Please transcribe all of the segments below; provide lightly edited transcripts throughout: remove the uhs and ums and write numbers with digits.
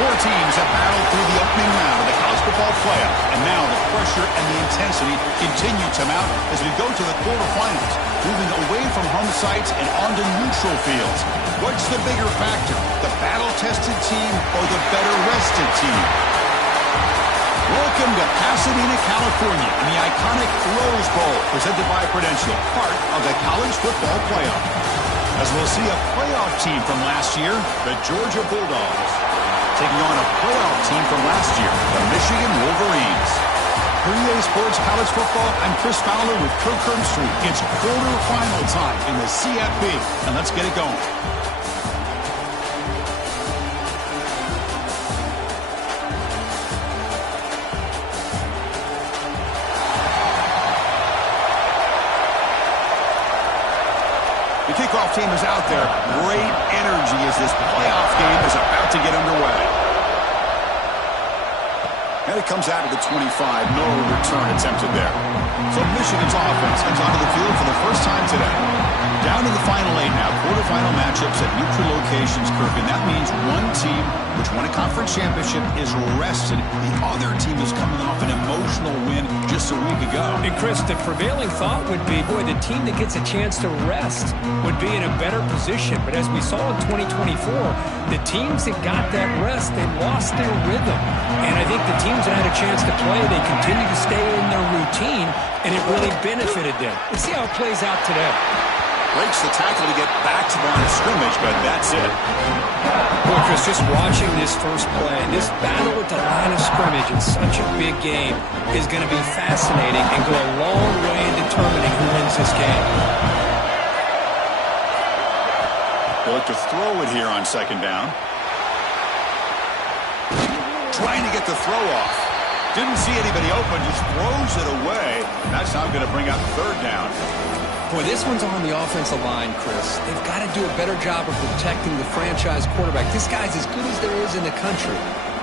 Four teams have battled through the opening round of the college football playoff, and now the pressure and the intensity continue to mount as we go to the quarterfinals, moving away from home sites and onto neutral fields. What's the bigger factor, the battle-tested team or the better-rested team? Welcome to Pasadena, California, in the iconic Rose Bowl, presented by Prudential, part of the college football playoff. As we'll see a playoff team from last year, the Georgia Bulldogs, taking on a playoff team from last year, the Michigan Wolverines. For EA Sports College Football, I'm Chris Fowler with Kirk Herbstreit. It's quarterfinal time in the CFB, and let's get it going. The kickoff team is out there. Great energy as this playoff game is about to get underway. And it comes out of the 25. No return attempted there. So Michigan's offense comes onto the field for the first time today. Down to the final 8 now. Quarterfinal matchups at neutral locations, Kirk. And that means one team which won a conference championship is rested. The other team is coming off an emotional win just a week ago. And Chris, the prevailing thought would be, boy, the team that gets a chance to rest would be in a better position. But as we saw in 2024, the teams that got that rest, they lost their rhythm. And I think the teams that had a chance to play, they continue to stay in their routine, and it really benefited them. Let's see how it plays out today. Breaks the tackle to get back to the line of scrimmage, but that's it. Boy, Chris, just watching this first play, this battle at the line of scrimmage in such a big game is going to be fascinating and go a long way in determining who wins this game. They look to throw it here on second down. Trying to get the throw off. Didn't see anybody open, just throws it away. That's now going to bring up third down. Boy, this one's on the offensive line, Chris. They've got to do a better job of protecting the franchise quarterback. This guy's as good as there is in the country,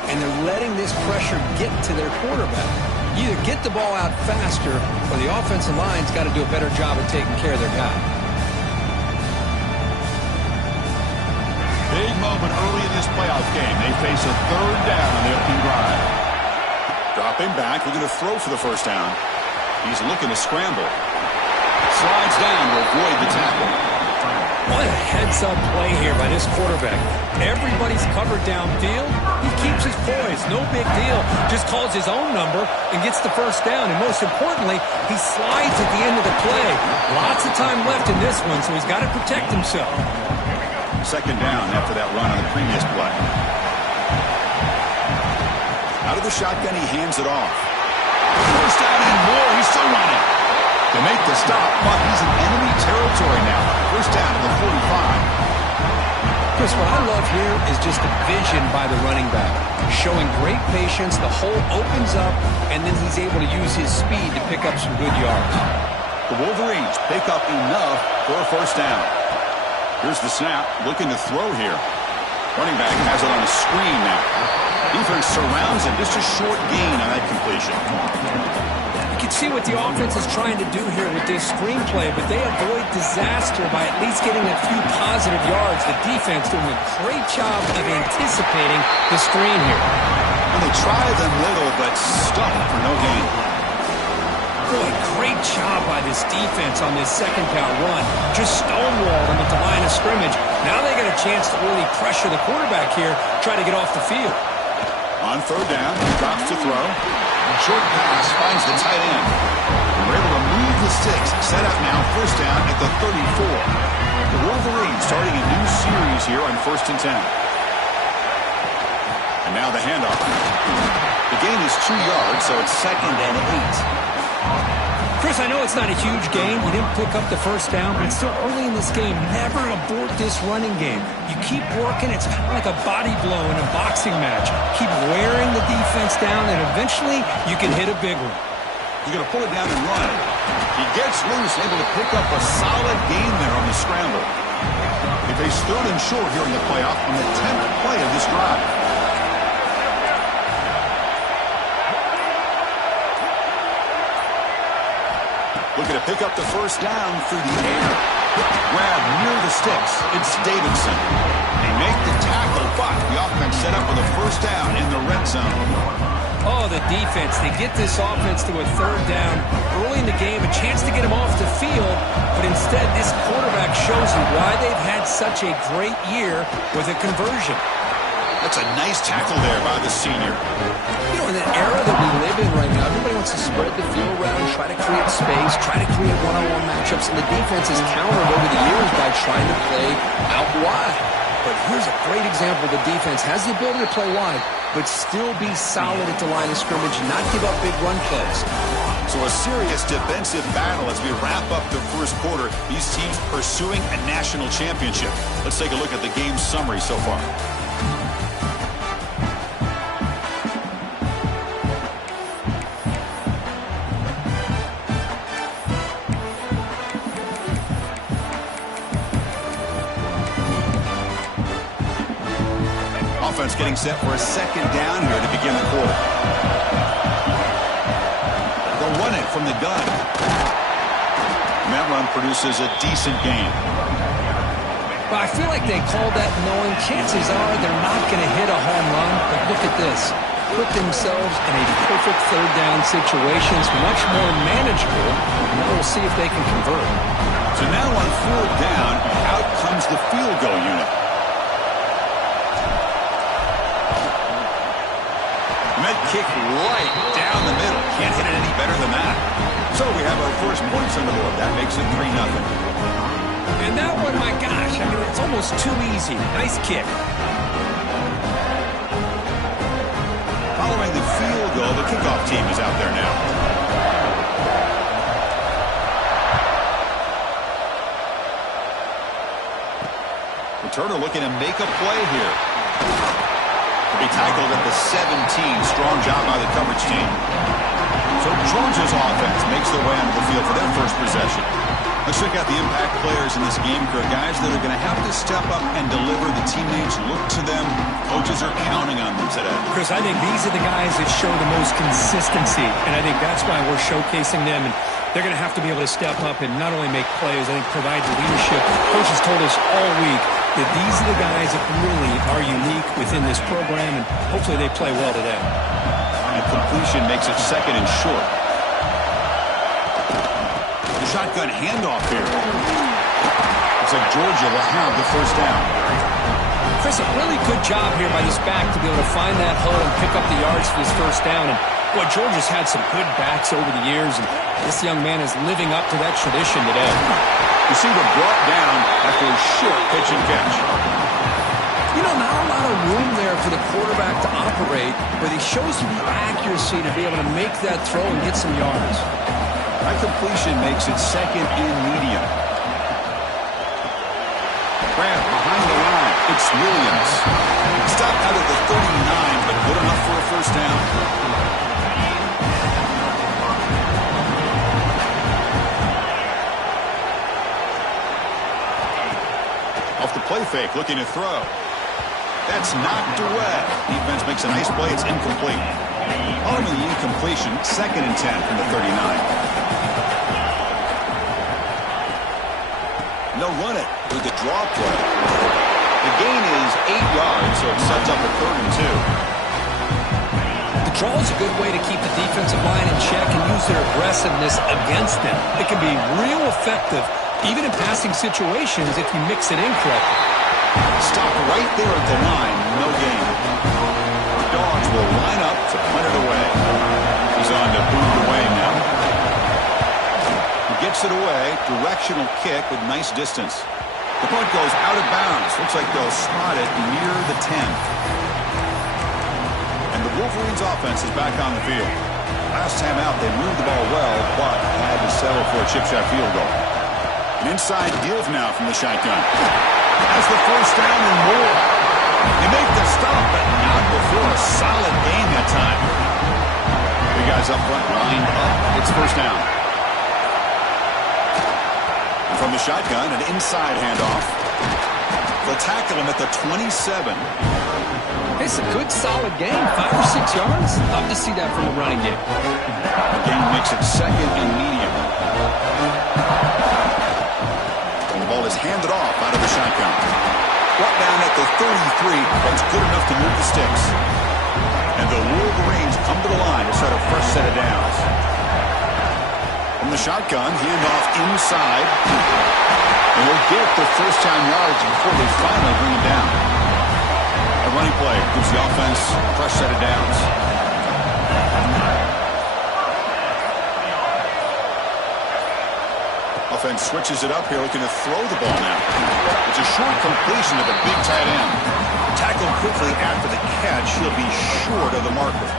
and they're letting this pressure get to their quarterback. Either get the ball out faster, or the offensive line's got to do a better job of taking care of their guy. Big moment early in this playoff game. They face a third down on the opening drive. Dropping back, looking to throw for the first down. He's looking to scramble. Slides down to avoid the tackle. What a heads-up play here by this quarterback. Everybody's covered downfield. He keeps his poise. No big deal. Just calls his own number and gets the first down. And most importantly, he slides at the end of the play. Lots of time left in this one, so he's got to protect himself. Second down after that run on the previous play. Out of the shotgun, he hands it off. First down and more. He's still running. They make the stop, but he's in enemy territory now. First down to the 45. Chris, what I love here is just the vision by the running back. Showing great patience, the hole opens up, and then he's able to use his speed to pick up some good yards. The Wolverines pick up enough for a first down. Here's the snap, looking to throw here. Running back has it on a screen now. Defense surrounds him, just a short gain on that completion. You can see what the offense is trying to do here with this screenplay, but they avoid disaster by at least getting a few positive yards. The defense doing a great job of anticipating the screen here. And they try them little, but stuck for no gain. Boy, great job by this defense on this second down run. Just stonewalled them at the line of scrimmage. Now they get a chance to really pressure the quarterback here, try to get off the field. On third down, drops to throw. Short pass finds the tight end. And we're able to move the sticks. Set up now, first down at the 34. The Wolverines starting a new series here on 1st and 10. And now the handoff. The gain is 2 yards, so it's 2nd and 8. Chris, I know it's not a huge gain. You didn't pick up the first down, but it's still early in this game. Never abort this running game. You keep working. It's kind of like a body blow in a boxing match. Keep wearing the defense down, and eventually you can hit a big one. He's going to pull it down and run. He gets loose, able to pick up a solid gain there on the scramble. He faced 3rd and short here in the playoff on the 10th play of this drive. Looking to pick up the first down through the air. Grab near the sticks. It's Davidson. They make the tackle, but the offense set up with a first down in the red zone. Oh, the defense. They get this offense to a third down early in the game, a chance to get him off the field, but instead this quarterback shows you why they've had such a great year with a conversion. That's a nice tackle there by the senior. You know, in the era that we live in right now, everybody wants to spread the field around, try to create space, try to create one-on-one matchups, and the defense has countered over the years by trying to play out wide. But here's a great example. The defense has the ability to play wide, but still be solid at the line of scrimmage, not give up big run plays. So a serious defensive battle as we wrap up the first quarter. These teams pursuing a national championship. Let's take a look at the game summary so far. Offense getting set for a second down here to begin the quarter. They'll run it from the gun. And that run produces a decent gain. Well, I feel like they called that knowing chances are they're not going to hit a home run. But look at this. Put themselves in a perfect third down situation. It's much more manageable. Now we'll see if they can convert. So now on fourth down, out comes the field goal unit. Kick right down the middle. Can't hit it any better than that. So we have our first points on the board. That makes it 3-0. And that one, my gosh, I mean, it's almost too easy. Nice kick. Following the field goal, the kickoff team is out there now. Returner looking to make a play here. Be tackled at the 17. Strong job by the coverage team. So Georgia's offense makes their way onto the field for their first possession. Let's check out the impact players in this game, guys that are going to have to step up and deliver. The teammates look to them. Coaches are counting on them today. Chris, I think these are the guys that show the most consistency, and I think that's why we're showcasing them. And they're going to have to be able to step up and not only make plays, I think provide the leadership. Coaches told us all week that these are the guys that really are unique within this program, and hopefully they play well today. And completion makes it second and short. The shotgun handoff here. Looks like Georgia will have the first down. Chris, a really good job here by this back to be able to find that hole and pick up the yards for this first down. And boy, Georgia's had some good backs over the years, and this young man is living up to that tradition today. Receiver brought down after a short pitch and catch. You know, not a lot of room there for the quarterback to operate, but he shows you the accuracy to be able to make that throw and get some yards. That completion makes it second and medium. Grab behind the line. It's Williams. Stopped out of the 39, but good enough for a first down. Off the play fake, looking to throw. That's knocked away. Defense makes a nice play. It's incomplete. Following the incompletion, second and 10 from the 39. They'll run it with the draw play. The gain is 8 yards, so it sets up a 3rd and 2. The draw is a good way to keep the defensive line in check and use their aggressiveness against them. It can be real effective, even in passing situations, if you mix it in correctly. Stop right there at the line. No gain. The Dogs will line up to punt it away. He's on to boot it away now. He gets it away. Directional kick with nice distance. The punt goes out of bounds. Looks like they'll spot it near the 10. And the Wolverines offense is back on the field. Last time out, they moved the ball well, but had to settle for a chip shot field goal. An inside give now from the shotgun. Has the first down and more. They make the stop, but not before a solid gain that time. The guys up front lined up. It's first down. And from the shotgun, an inside handoff. They'll tackle him at the 27. It's a good, solid game. 5 or 6 yards. Love to see that from a running game. The game makes it second and medium. And the ball is handed off out of the shotgun. Brought down at the 33, but it's good enough to move the sticks. And the Wolverines come to the line to start a fresh set of downs. From the shotgun, handoff inside. And they'll get the first down yards before they finally bring him down. A running play gives the offense a fresh set of downs. Offense switches it up here, looking to throw the ball now. It's a short completion of the big tight end. Tackled quickly after the catch, he'll be short of the marker.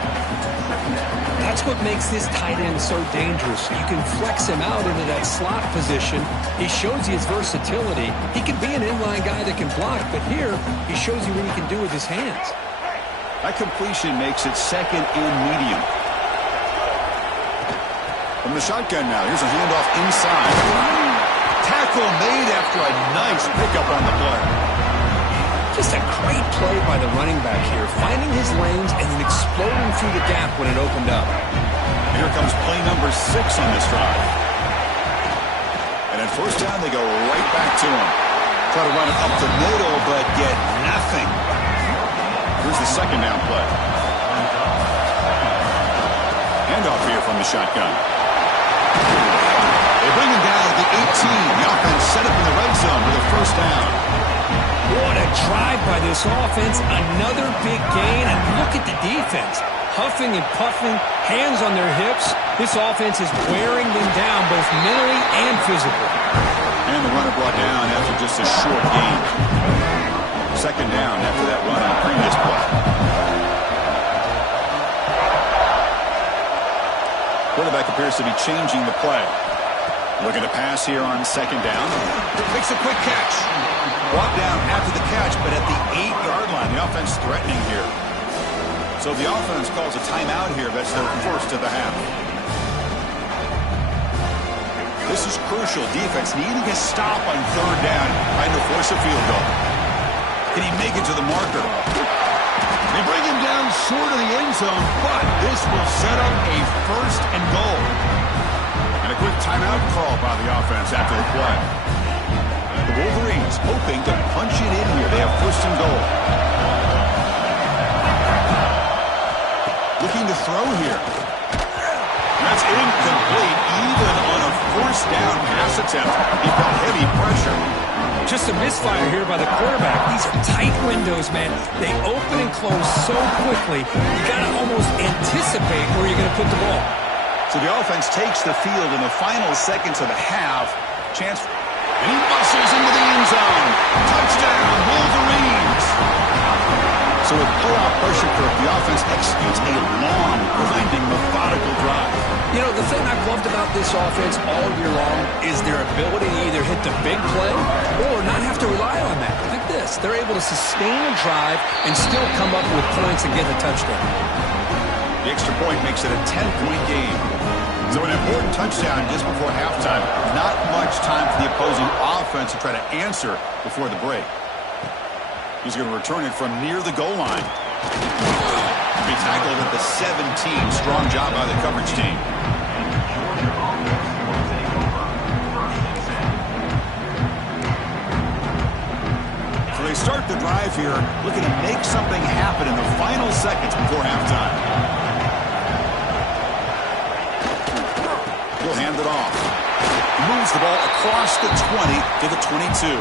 That's what makes this tight end so dangerous. You can flex him out into that slot position. He shows you his versatility. He can be an inline guy that can block, but here he shows you what he can do with his hands. That completion makes it second and medium. From the shotgun now, here's a handoff inside. Tackle made after a nice pickup on the play. Just a great play by the running back here, finding his lanes and then exploding through the gap when it opened up. Here comes play number 6 on this drive. And at first down, they go right back to him. Try to run it up the middle, but get nothing. Here's the second down play. Handoff here from the shotgun. They bring him down at the 18. The offense set up in the red zone with a first down. What a drive by this offense. Another big gain, and look at the defense. Huffing and puffing, hands on their hips. This offense is wearing them down both mentally and physically. And the runner brought down after just a short gain. Second down after that run on the previous play. Quarterback appears to be changing the play. Looking to pass here on second down. Makes a quick catch. Brought down after the catch, but at the 8-yard line. The offense threatening here. So the offense calls a timeout here. That's their first of the half. This is crucial. Defense needing a stop on third down, trying to force a field goal. Can he make it to the marker? They bring him down short of the end zone, but this will set up a first and goal. And a quick timeout call by the offense after the play. The Wolverines hoping to punch it in here. They have first and goal. Looking to throw here. That's incomplete. Even on a first down pass attempt, he felt heavy pressure. Just a misfire here by the quarterback. These are tight windows, man. They open and close so quickly, you got to almost anticipate where you're going to put the ball. So the offense takes the field in the final seconds of the half. Chance, and he bustles into the end zone. Touchdown, Wolverines. So with playoff pressure curve, the offense executes a long, grinding, methodical drive. You know, the thing I've loved about this offense all year long is their ability to either hit the big play or not have to rely on that. Like this, they're able to sustain a drive and still come up with points and get a touchdown. The extra point makes it a 10-point game. So an important touchdown just before halftime. Not much time for the opposing offense to try to answer before the break. He's going to return it from near the goal line. Be tackled at the 17. Strong job by the coverage team. So they start the drive here, looking to make something happen in the final seconds before halftime. He'll hand it off. Moves the ball across the 20 to the 22.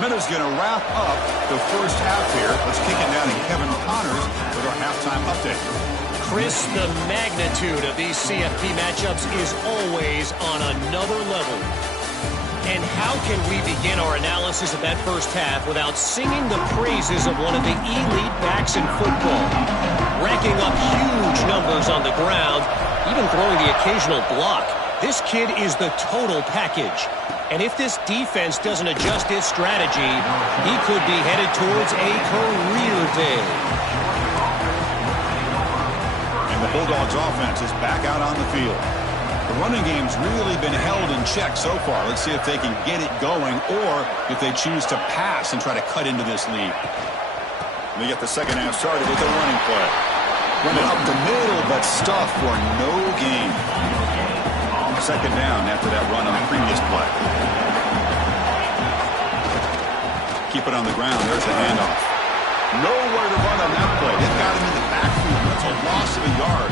Minutes going to wrap up the first half here. Let's kick it down to Kevin Connors with our halftime update. Chris, the magnitude of these CFB matchups is always on another level. And how can we begin our analysis of that first half without singing the praises of one of the elite backs in football? Racking up huge numbers on the ground, even throwing the occasional block. This kid is the total package. And if this defense doesn't adjust its strategy, he could be headed towards a career day. And the Bulldogs offense is back out on the field. The running game's really been held in check so far. Let's see if they can get it going or if they choose to pass and try to cut into this lead. They get the second half started with a running play. Run it up the middle, but stuffed for no gain. Second down after that run on the previous play. keep it on the ground. There's the handoff. Nowhere to run on that play. They've got him in the backfield. That's a loss of a yard.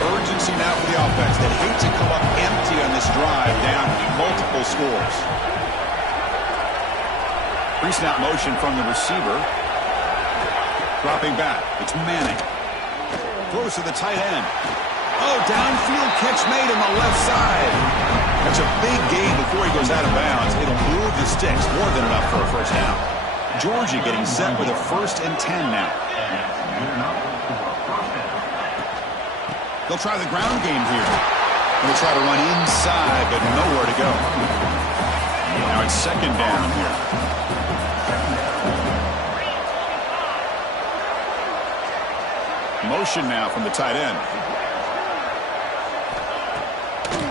Urgency now for the offense. They'd hate to come up empty on this drive, down multiple scores. Pre-snap motion from the receiver. Dropping back. It's Manning. Throws to the tight end. Oh, downfield catch made on the left side. That's a big gain before he goes out of bounds. It'll move the sticks. More than enough for a first down. Georgia getting set with a 1st and 10 now. They'll try the ground game here. They'll try to run inside, but nowhere to go. Now it's 2nd down here. Motion now from the tight end.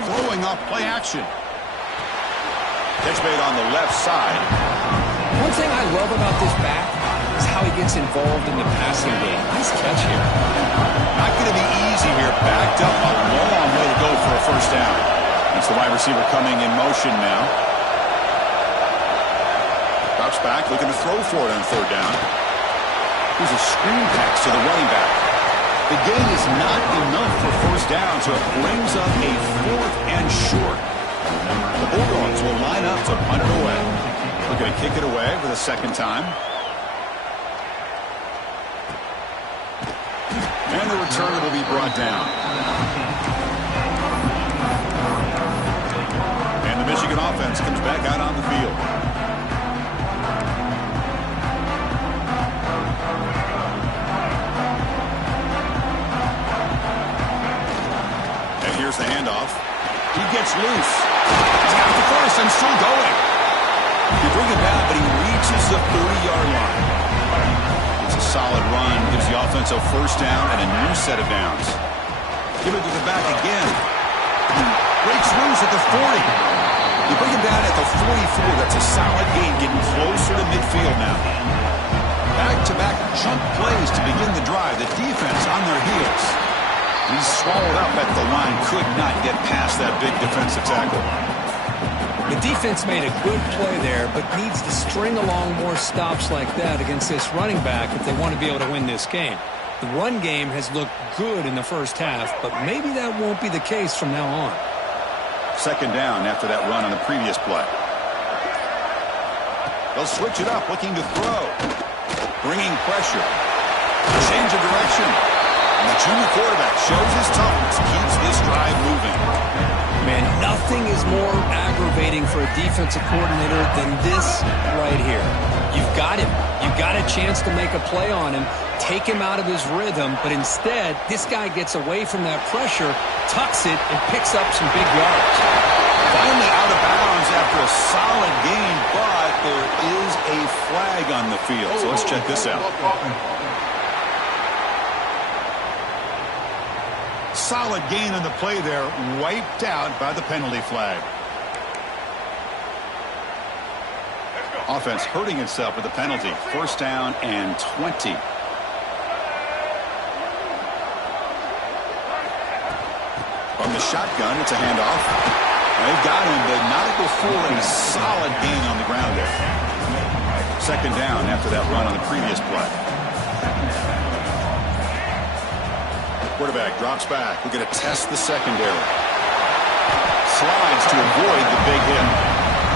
Throwing off play action. Catch made on the left side. One thing I love about this back is how he gets involved in the passing game. Nice catch here. Not going to be easy here. Backed up a long way to go for a first down. It's the wide receiver coming in motion now. Drops back, looking to throw for it on 3rd down. Here's a screen pass to the running back. The gain is not enough for first down, so it brings up a 4th and short. The Bulldogs will line up to punt it away. They're going to kick it away for the 2nd time. And the return will be brought down. And the Michigan offense comes back out on the field. And here's the handoff. He gets loose. He's got the first and still going. You bring it back, but he reaches the 30-yard line. It's a solid run. Gives the offense a 1st down and a new set of downs. Give it to the back again. He breaks loose at the 40. You bring him down at the 44. That's a solid gain, getting closer to midfield now. Back-to-back chunk plays to begin the drive. The defense on their heels. He's swallowed up at the line. Could not get past that big defensive tackle. The defense made a good play there, but needs to string along more stops like that against this running back if they want to be able to win this game. The run game has looked good in the first half, but maybe that won't be the case from now on. 2nd down after that run on the previous play. They'll switch it up, looking to throw. Bringing pressure. A change of direction. And the junior quarterback shows his toughness, keeps this drive moving. Man, nothing is more aggravating for a defensive coordinator than this right here. You've got him. You've got a chance to make a play on him, take him out of his rhythm, but instead, this guy gets away from that pressure, tucks it, and picks up some big yards. Finally out of bounds after a solid gain, but there is a flag on the field. So let's check this out. Solid gain on the play there, wiped out by the penalty flag. Offense hurting itself with the penalty. 1st down and 20. From the shotgun, it's a handoff. They've got him, but not before a solid gain on the ground there. 2nd down after that run on the previous play. Quarterback drops back. We're going to test the secondary. Slides to avoid the big hit.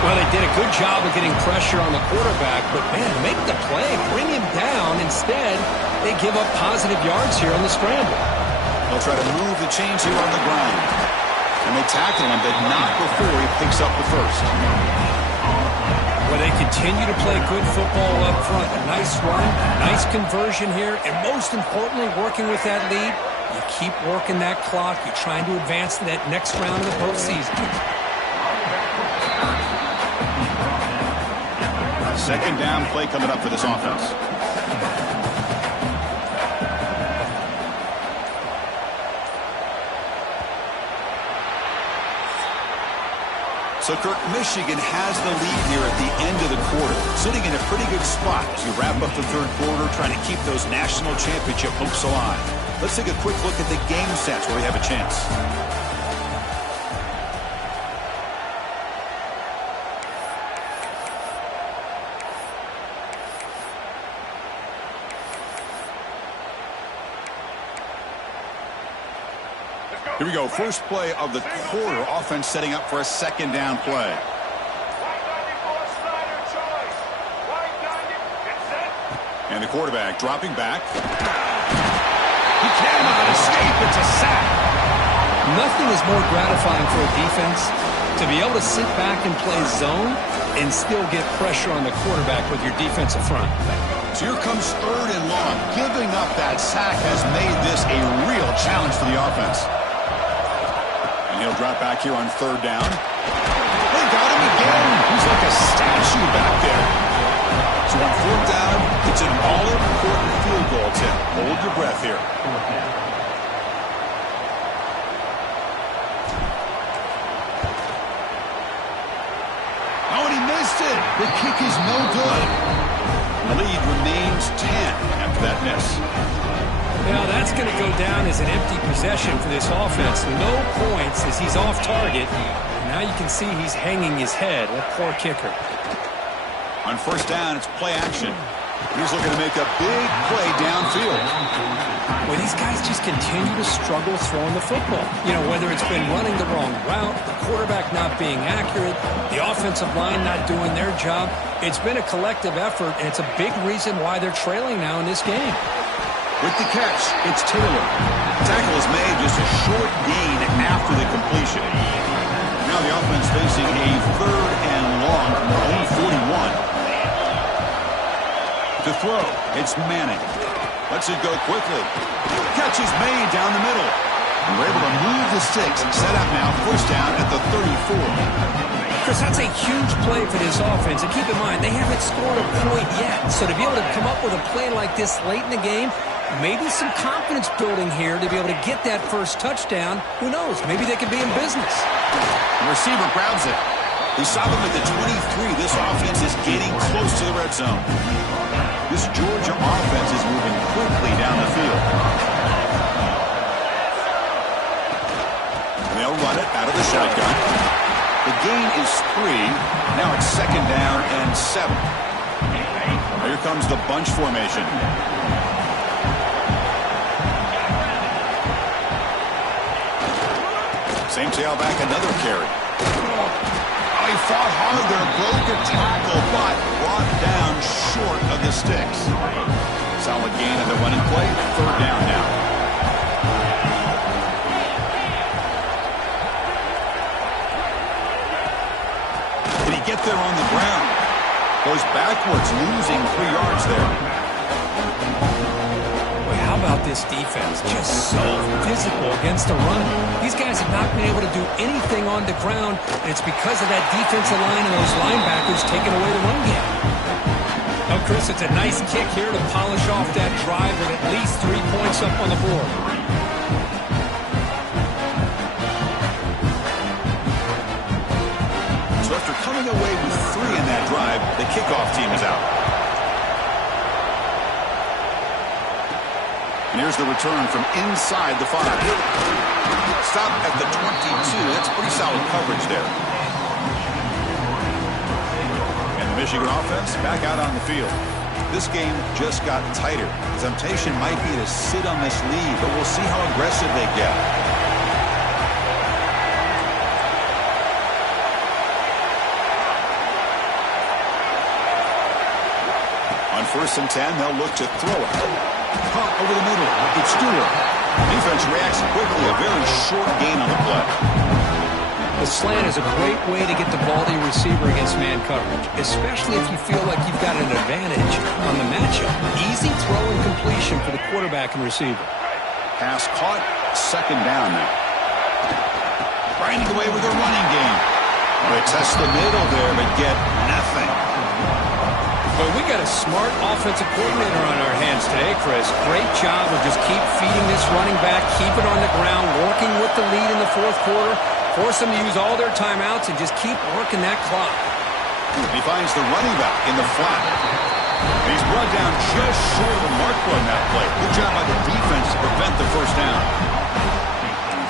Well, they did a good job of getting pressure on the quarterback, but, man, make the play, bring him down. Instead, they give up positive yards here on the scramble. They'll try to move the chains here on the ground. And they tackle him, but not before he picks up the first. Well, they continue to play good football up front. A nice run, nice conversion here, and most importantly, working with that lead, you keep working that clock. You're trying to advance to that next round of the postseason. 2nd down play coming up for this offense. So, Kirk, Michigan has the lead here at the end of the quarter, sitting in a pretty good spot as you wrap up the 3rd quarter, trying to keep those national championship hopes alive. Let's take a quick look at the game stats where we have a chance. Here we go. First play of the quarter. Offense setting up for a second down play. And the quarterback dropping back. He cannot escape. It's a sack. Nothing is more gratifying for a defense to be able to sit back and play zone and still get pressure on the quarterback with your defensive front. So here comes third and long. Giving up that sack has made this a real challenge for the offense. And he'll drop back here on third down. They got him again. He's like a statue back there. So on fourth down, it's an all-important field goal attempt. Hold your breath here. Oh, and he missed it. The kick is no good. The lead remains 10 after that miss. Now that's going to go down as an empty possession for this offense. No points as he's off target. Now you can see he's hanging his head. That poor kicker. On first down, it's play action. He's looking to make a big play downfield. Well, these guys just continue to struggle throwing the football. You know, whether it's been running the wrong route, the quarterback not being accurate, the offensive line not doing their job. It's been a collective effort, and it's a big reason why they're trailing now in this game. With the catch, it's Taylor. Tackle is made just a short gain after the completion. Now the offense facing a third and long from their own 41. To throw, it's Manning. Lets it go quickly. Catch is made down the middle. And we're able to move the sticks. Set up now, first down at the 34. Chris, that's a huge play for this offense. And keep in mind, they haven't scored a point yet. So to be able to come up with a play like this late in the game, maybe some confidence building here to be able to get that first touchdown. Who knows? Maybe they could be in business. The receiver grabs it. We saw them at the 23. This offense is getting close to the red zone. This Georgia offense is moving quickly down the field. And they'll run it out of the shotgun. The gain is 3. Now it's second down and 7. Here comes the bunch formation. Same tailback, another carry. Oh, he fought hard there, broke a tackle, but brought down short of the sticks. Solid gain of the running play, third down now. Did he get there on the ground? Goes backwards, losing 3 yards there. How about this defense? Just so physical against the run. These guys have not been able to do anything on the ground, and it's because of that defensive line and those linebackers taking away the run game. Oh, Chris, it's a nice kick here to polish off that drive with at least 3 points up on the board. So after coming away with 3 in that drive, the kickoff team is out. And here's the return from inside the 5. Stop at the 22. That's pretty solid coverage there. And the Michigan offense back out on the field. This game just got tighter. The temptation might be to sit on this lead, but we'll see how aggressive they get. On first and 10, they'll look to throw it. Caught over the middle. It's Stewart. Defense reacts quickly. A very short gain on the play. The slant is a great way to get the ball to your receiver against man coverage, especially if you feel like you've got an advantage on the matchup. Easy throw and completion for the quarterback and receiver. Pass caught. Second down now. Grinding away with their running game. They test the middle there, but get nothing. But we got a smart offensive coordinator on our hands today, Chris. Great job of just keep feeding this running back, keep it on the ground, working with the lead in the fourth quarter, force them to use all their timeouts, and just keep working that clock. He finds the running back in the flat. He's brought down just short of the mark on that play. Good job by the defense to prevent the first down.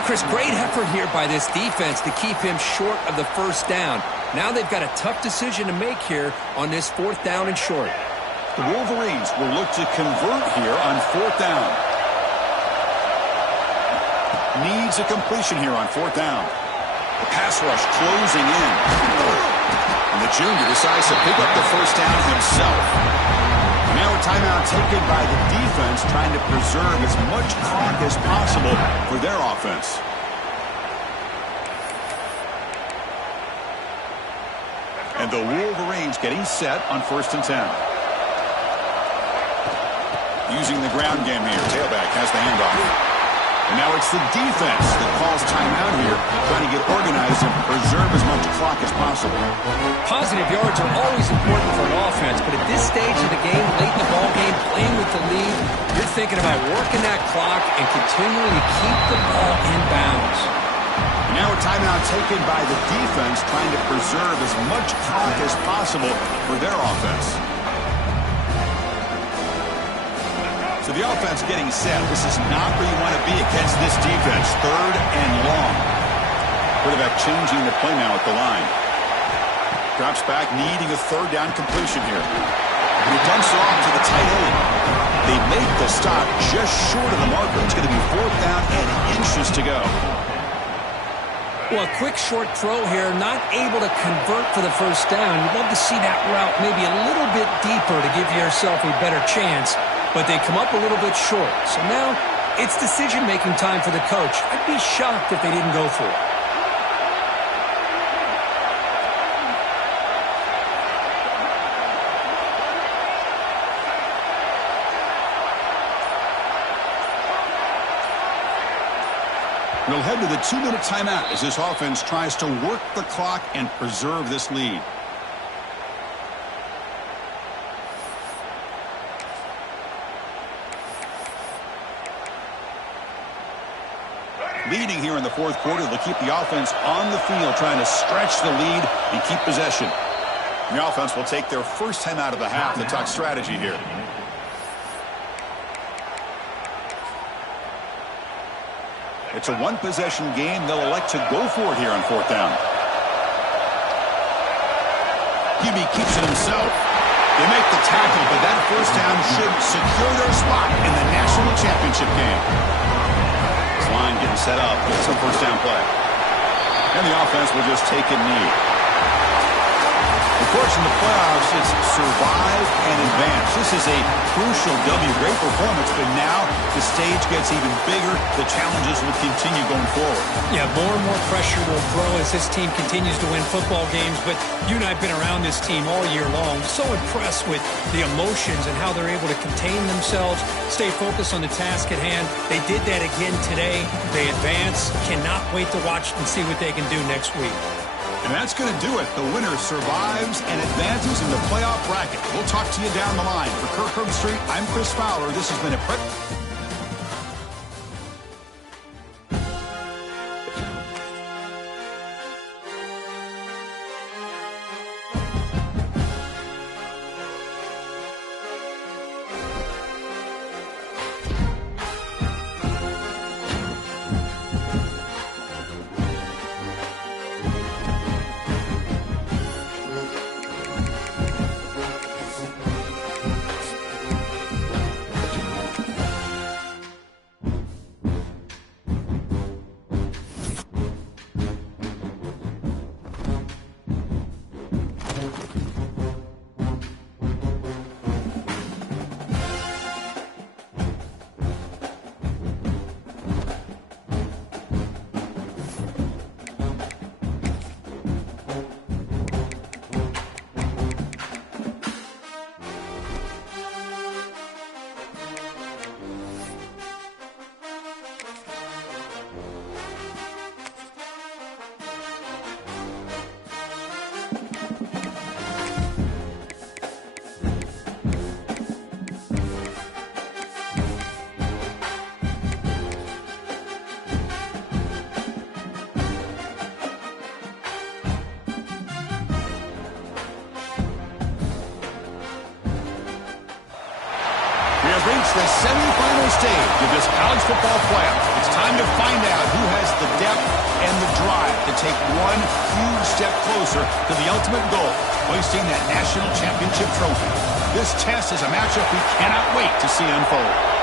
Chris, great effort here by this defense to keep him short of the first down. Now they've got a tough decision to make here on this fourth down and short. The Wolverines will look to convert here on fourth down. needs a completion here on 4th down. The pass rush closing in. And the junior decides to pick up the first down himself. Now a timeout taken by the defense, trying to preserve as much clock as possible for their offense. And the Wolverines getting set on 1st and 10. Using the ground game here. Tailback has the handoff. And now it's the defense that calls timeout here, trying to get organized and preserve as much clock as possible. Positive yards are always important for an offense, but at this stage of the game, late in the ball game, playing with the lead, you're thinking about working that clock and continuing to keep the ball in bounds. Now a timeout taken by the defense, trying to preserve as much clock as possible for their offense. So the offense getting set. This is not where you want to be against this defense. 3rd and long. Quarterback changing the play now at the line. Drops back, needing a 3rd down completion here. And he dumps it off to the tight end. They make the stop just short of the marker. It's going to be 4th down and inches to go. Well, a quick short throw here, not able to convert for the first down. You'd love to see that route maybe a little bit deeper to give yourself a better chance. But they come up a little bit short. So now it's decision-making time for the coach. I'd be shocked if they didn't go for it. We'll head to the 2-minute timeout as this offense tries to work the clock and preserve this lead. Leading here in the 4th quarter, they'll keep the offense on the field, trying to stretch the lead and keep possession. The offense will take their first time out of the half to talk strategy here. It's a one-possession game. They'll elect to go for it here on 4th down. QB keeps it himself. They make the tackle, but that first down should secure their spot in the national championship game. Line getting set up. It's a first down play. And the offense will just take a knee. Of course, in the playoffs, it's survive and advance. This is a crucial W. Great performance, but now the stage gets even bigger. The challenges will continue going forward. Yeah, more and more pressure will grow as this team continues to win football games. But you and I have been around this team all year long. So impressed with the emotions and how they're able to contain themselves, stay focused on the task at hand. They did that again today. They advance. Cannot wait to watch and see what they can do next week. And that's going to do it. The winner survives and advances in the playoff bracket. We'll talk to you down the line. For Kirk Herbstreit, I'm Chris Fowler. This has been a reached the semifinal stage of this college football playoff. It's time to find out who has the depth and the drive to take one huge step closer to the ultimate goal, hoisting that national championship trophy. This test is a matchup we cannot wait to see unfold.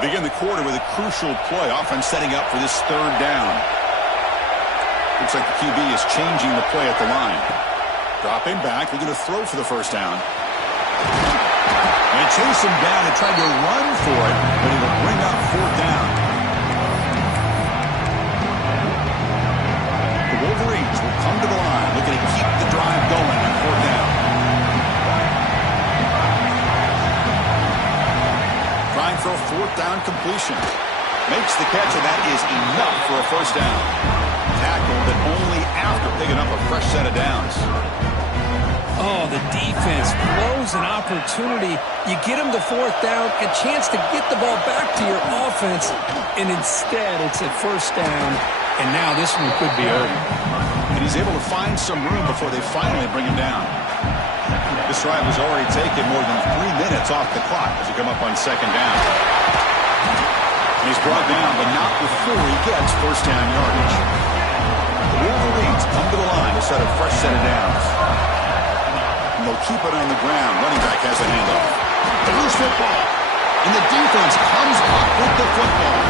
Begin the quarter with a crucial play. Offense setting up for this third down. Looks like the QB is changing the play at the line. Dropping back. They're going to throw for the first down. And chase him down and try to run for it, but it'll bring up fourth down. The Wolverines will come to the line, looking to keep the drive going on fourth down. Trying for a fourth down completion. Makes the catch, and that is enough for a first down. Tackled, but only after picking up a fresh set of downs. Oh, the defense blows an opportunity. You get them to fourth down, a chance to get the ball back to your offense, and instead it's a first down, and now this one could be over. And he's able to find some room before they finally bring him down. This drive has already taken more than 3 minutes off the clock as he come up on second down. And he's brought down, but not before he gets first down yardage. The Wolverines come to the line to set a fresh set of downs. And they'll keep it on the ground. Running back has a handoff. The loose football. And the defense comes up with the football.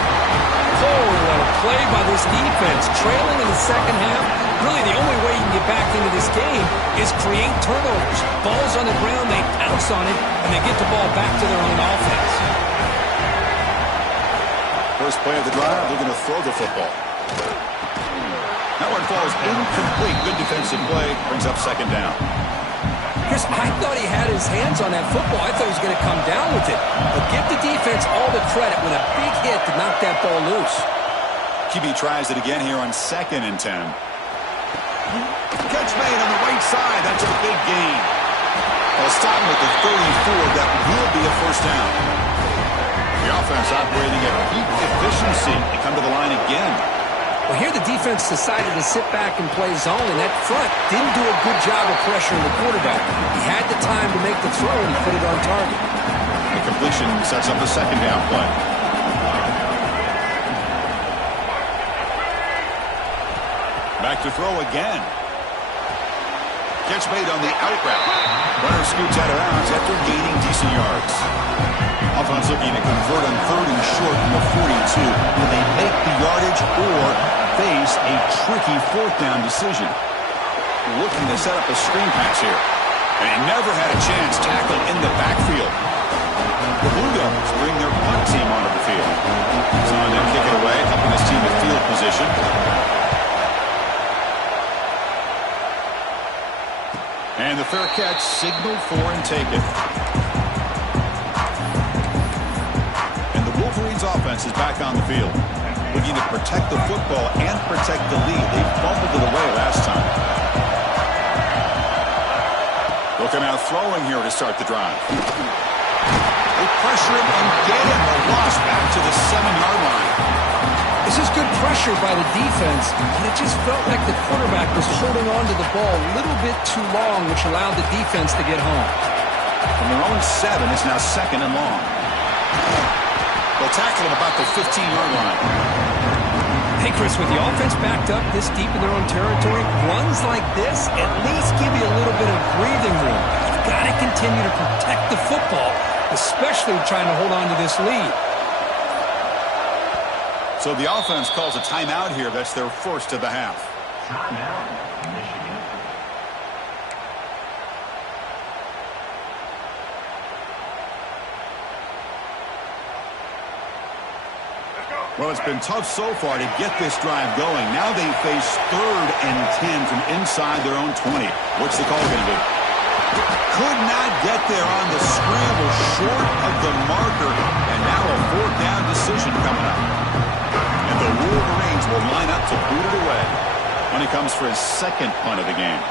Oh, what a play by this defense. Trailing in the second half. Really, the only way you can get back into this game is create turnovers. Ball's on the ground, they pounce on it, and they get the ball back to their own offense. First play of the drive, they're going to throw the football. That one falls incomplete. Good defensive play. Brings up second down. Chris, I thought he had his hands on that football. I thought he was going to come down with it. But give the defense all the credit with a big hit to knock that ball loose. QB tries it again here on 2nd and 10. Catch made on the right side. That's a big gain. Well, starting with the 34, that will be a first down. The offense operating at peak efficiency. They come to the line again. Well, here the defense decided to sit back and play zone, and that front didn't do a good job of pressuring the quarterback. He had the time to make the throw, and he put it on target. The completion sets up a second down play. Back to throw again. Catch made on the out route. Runner scoots out of bounds after gaining decent yards. Offense looking to convert on 3rd and short from the 42. Will they make the yardage or face a tricky fourth down decision? Looking to set up a screen pass here. And he never had a chance tackled in the backfield. The Blue Devils bring their punt team onto the field. So they'll kick it away, helping his team with field position. And the fair catch signaled for and taken. And the Wolverines offense is back on the field. Looking to protect the football and protect the lead. They fumbled it away last time. They'll come out throwing here to start the drive. They pressure him and get him. A loss back to the 7-yard line. This is good pressure by the defense, and it just felt like the quarterback was holding on to the ball a little bit too long, which allowed the defense to get home. From their own 7, it's now 2nd and long. They'll tackle him about the 15-yard line. Hey, Chris, with the offense backed up this deep in their own territory, runs like this at least give you a little bit of breathing room. You've got to continue to protect the football, especially trying to hold on to this lead. So the offense calls a timeout here. That's their first of the half. Well, it's been tough so far to get this drive going. Now they face 3rd and 10 from inside their own 20. What's the call going to be? Could not get there on the scramble, short of the marker, and now a fourth down decision coming up. And the Wolverines will line up to boot it away when he comes for his 2nd punt of the game.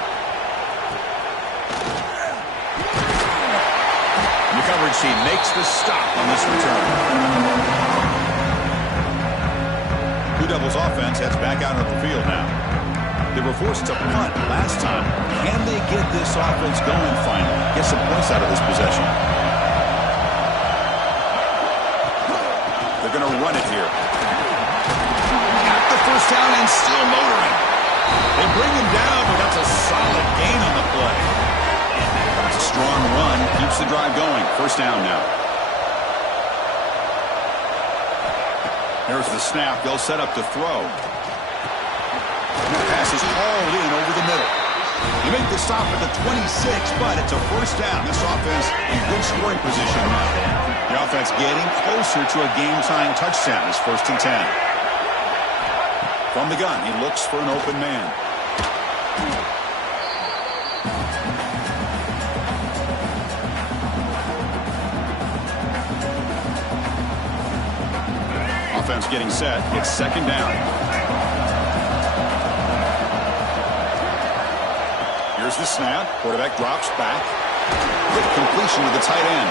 The coverage team makes the stop on this return. Blue Devils offense heads back out on the field now. They were forced to punt last time. Can they get this offense going finally? Get some points out of this possession. They're going to run it here. Got the first down and still motoring. They bring him down, but that's a solid gain on the play. It's a strong run. Keeps the drive going. First down now. There's the snap. They'll set up to throw. And the pass is hauled in over the middle. They make the stop at the 26, but it's a first down. This offense in good scoring position now. The offense getting closer to a game-tying touchdown. It's 1st and 10. From the gun, he looks for an open man. Offense getting set. It's 2nd down. Here's the snap. Quarterback drops back. Quick completion to the tight end.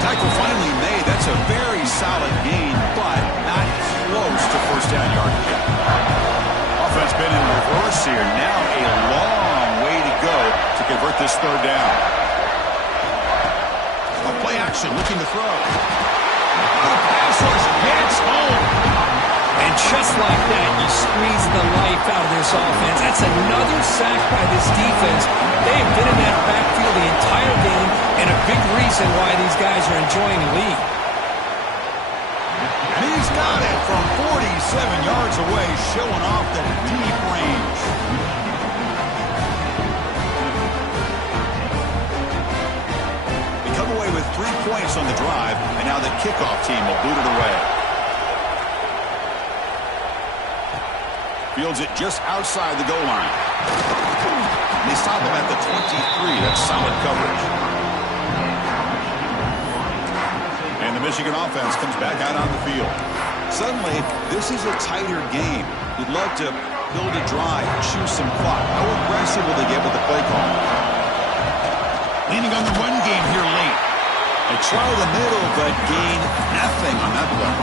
Tackle finally made. That's a very solid gain, but not close to first down yardage yet. Offense been in reverse here. Now a long way to go to convert this 3rd down. A play action, looking to throw. The pass rush gets home. And just like that, you squeeze the life out of this offense. That's another sack by this defense. They have been in that backfield the entire game, and a big reason why these guys are enjoying the lead. And he's got it from 47 yards away, showing off the deep range. They come away with 3 points on the drive, and now the kickoff team will boot it away. Fields it just outside the goal line. And they stop him at the 23. That's solid coverage. And the Michigan offense comes back out on the field. Suddenly, this is a tighter game. You'd love to build a drive, choose some clock. How aggressive will they get with the play call? Leaning on the run game here late. They try the middle, but gain nothing on that play.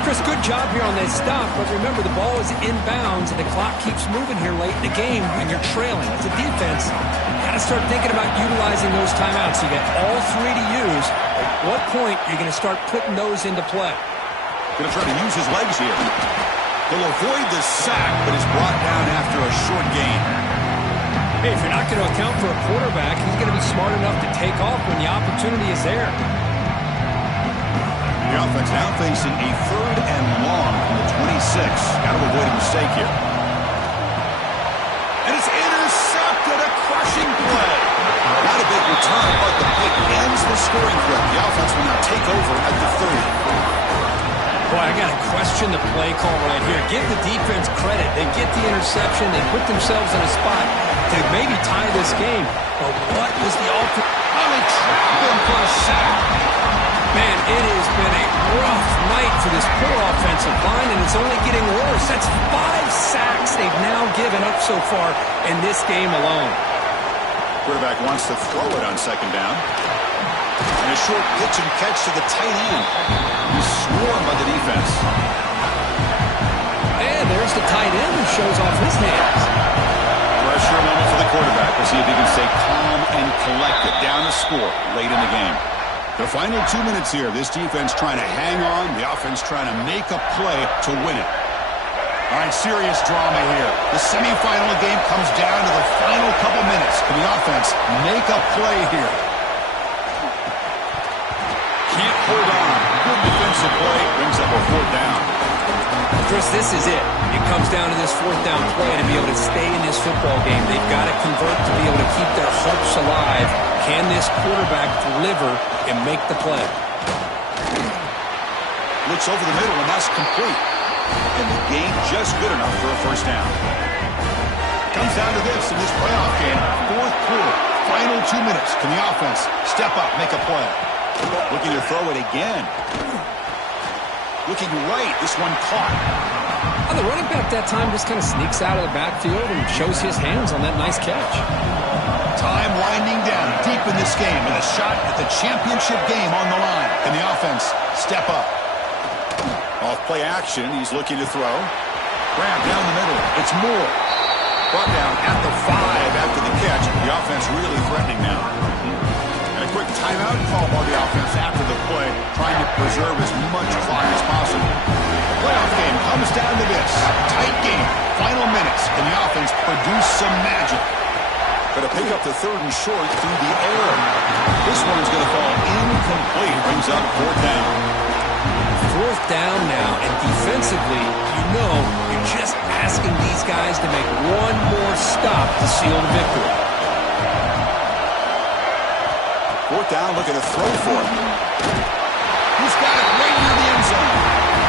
Chris, good job here on this stop, but remember the ball is inbounds and the clock keeps moving here late in the game when you're trailing. As a defense, you got to start thinking about utilizing those timeouts. You get all 3 to use. At what point are you going to start putting those into play? Going to try to use his legs here. He'll avoid the sack, but is brought down after a short gain. Hey, if you're not going to account for a quarterback, he's going to be smart enough to take off when the opportunity is there. The offense now facing a 3rd and long from the 26. Got to avoid a mistake here. And it's intercepted, a crushing play. Not a big return, but the pick ends the scoring threat. The offense will now take over at the 30. Boy, I got to question the play call right here. Give the defense credit. They get the interception. They put themselves in a spot to maybe tie this game. But what was the offense? Oh, they trapped him for a sack. Man, it has been a rough night for this poor offensive line, and it's only getting worse. That's 5 sacks they've now given up so far in this game alone. Quarterback wants to throw it on 2nd down. And a short pitch and catch to the tight end. He's swarmed by the defense. And there's the tight end who shows off his hands. Pressure moment for the quarterback. We'll see if he can stay calm and collected. Down to score late in the game. The final 2 minutes here. This defense trying to hang on. The offense trying to make a play to win it. All right, serious drama here. The semifinal game comes down to the final couple minutes. Can the offense make a play here? Can't hold on. Good defensive play. Brings up a 4th down. Chris, this is it. It comes down to this 4th down play to be able to stay in this football game. They've got to convert to be able to keep their hopes alive. Can this quarterback deliver and make the play? Looks over the middle, and that's complete. And the game just good enough for a first down. Comes down to this in this playoff game. 4th quarter, final 2 minutes. Can the offense step up, make a play? Looking to throw it again. Looking right, this one caught. Well, the running back that time just kind of sneaks out of the backfield and shows his hands on that nice catch. Time winding down deep in this game with a shot at the championship game on the line. Can the offense step up? Off play action, he's looking to throw. Grab down the middle, it's Moore. Brought down at the 5 after the catch. The offense really threatening now. And a quick timeout call by the offense after the play, trying to preserve as much clock as possible. The playoff game comes down to this. Tight game, final minutes. Can the offense produce some magic? Going to pick up the 3rd and short through the air. This one's going to fall incomplete. Brings up 4th down. 4th down now, and defensively, you're just asking these guys to make one more stop to seal the victory. 4th down, looking to throw for it. He's got it right near the end zone.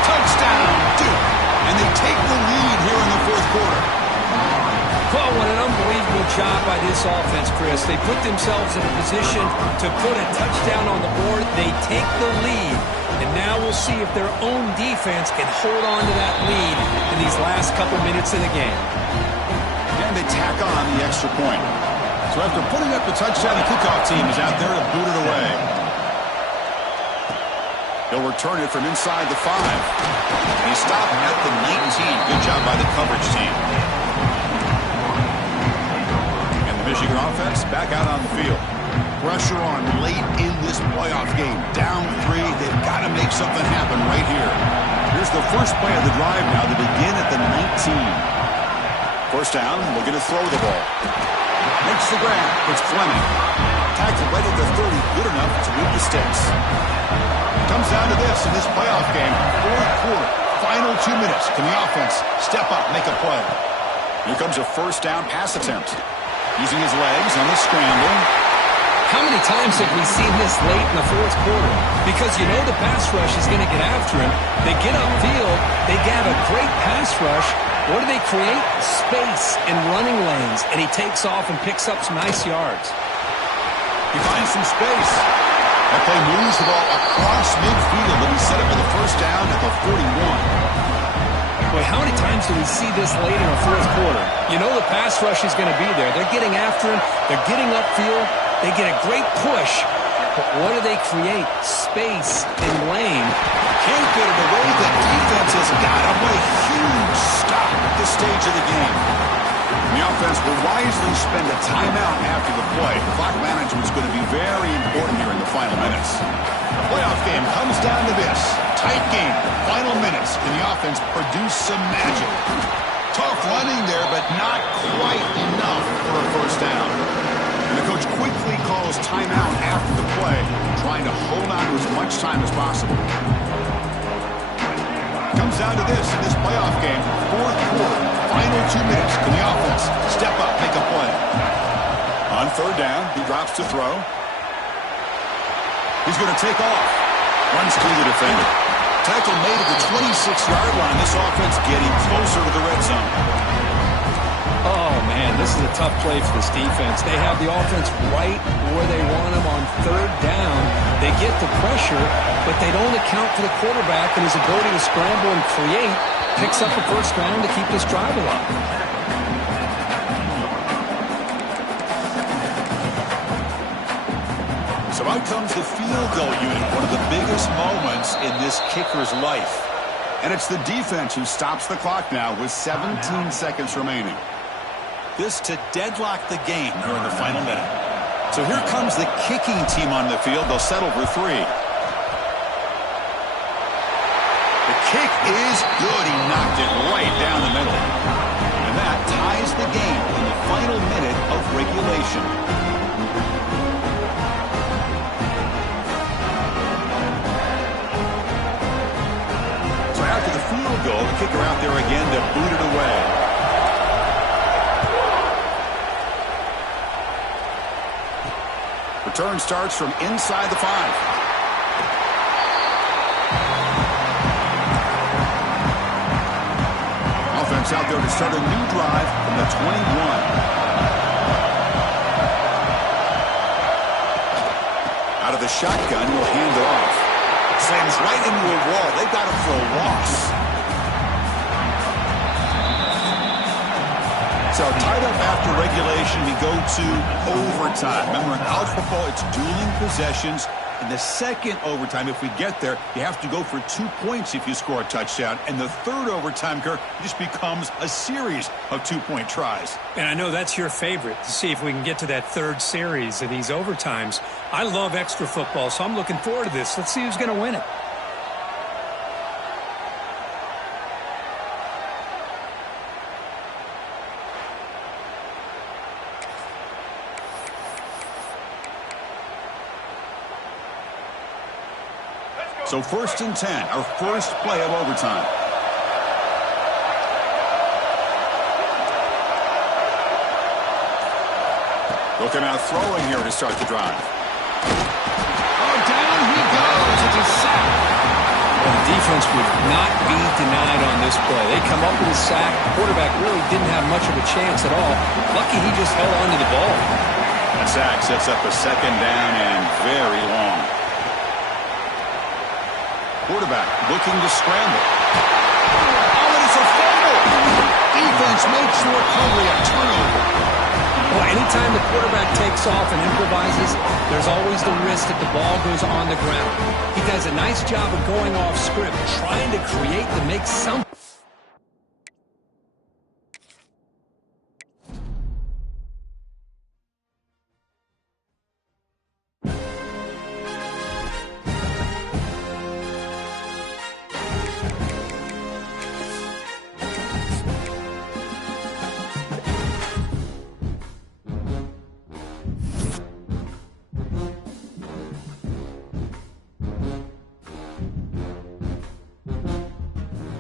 Touchdown, Duke. And they take the lead here in the 4th quarter. Well, what an unbelievable job by this offense, Chris. They put themselves in a position to put a touchdown on the board. They take the lead. And now we'll see if their own defense can hold on to that lead in these last couple minutes of the game. And they tack on the extra point. So after putting up the touchdown, the kickoff team is out there to boot it away. He'll return it from inside the 5. And he stopped at the 19. Good job by the coverage team. And the Michigan offense back out on the field. Pressure on late in this playoff game. Down 3. They've got to make something happen right here. Here's the first play of the drive now. They begin at the 19. First down, looking to throw the ball. Makes the grab. It's Fleming. Tackled right at the 30. Good enough to move the sticks. Comes down to this in this playoff game. 4th quarter. Final 2 minutes. Can the offense step up, make a play? Here comes a first down pass attempt. Using his legs on the scramble. How many times have we seen this late in the 4th quarter? Because you know the pass rush is going to get after him. They get upfield. They have a great pass rush. What do they create? Space and running lanes. And he takes off and picks up some nice yards. He finds some space. That play moves the ball across midfield, and he set up for the first down at the 41. Boy, how many times do we see this late in the 4th quarter? You know the pass rush is going to be there. They're getting after him. They're getting upfield. They get a great push. But what do they create? Space and lane. Can't get it away. The defense has got him. What a huge stop at this stage of the game. And the offense will wisely spend a timeout after the play. Clock management is going to be very important here in the final minutes. The playoff game comes down to this. Tight game. Final minutes. Can the offense produce some magic? Tough running there, but not quite enough for a first down. And the coach quickly calls timeout after the play, trying to hold on to as much time as possible. Comes down to this in this playoff game. 4th quarter, final 2 minutes. Can the offense step up, make a play? On 3rd down, he drops to throw. He's going to take off. Runs through the defender. Tackle made at the 26-yard line. This offense getting closer to the red zone. Oh, man, this is a tough play for this defense. They have the offense right where they want them on 3rd down. They get the pressure, but they don't account for the quarterback and his ability to scramble and create. Picks up a first down to keep this drive alive. So out comes the field goal unit, one of the biggest moments in this kicker's life. And it's the defense who stops the clock now with 17 seconds remaining. This to deadlock the game here in the final minute. So here comes the kicking team on the field. They'll settle for 3. The kick is good. He knocked it right down the middle. And that ties the game in the final minute of regulation. So after the field goal, the kicker out there again to boot it away. Return starts from inside the 5. Offense out there to start a new drive from the 21. Out of the shotgun, he'll hand it off. Slams right into a wall. They've got him for a loss. So tied up after regulation, we go to overtime. Remember, in college football, it's dueling possessions. In the second overtime, if we get there, you have to go for 2 points if you score a touchdown. And the third overtime, Kirk, just becomes a series of 2-point tries. And I know that's your favorite, to see if we can get to that 3rd series of these overtimes. I love extra football, so I'm looking forward to this. Let's see who's going to win it. So 1st and 10, our first play of overtime. Looking out throwing here to start the drive. Oh, down he goes. It's a sack. Well, the defense would not be denied on this play. They come up with a sack. The quarterback really didn't have much of a chance at all. Lucky he just held on to the ball. That sack sets up a 2nd down and very long. Quarterback looking to scramble. Oh, and it's a fumble. Defense makes the recovery a turnover. Well, anytime the quarterback takes off and improvises, there's always the risk that the ball goes on the ground. He does a nice job of going off script, trying to create to make something.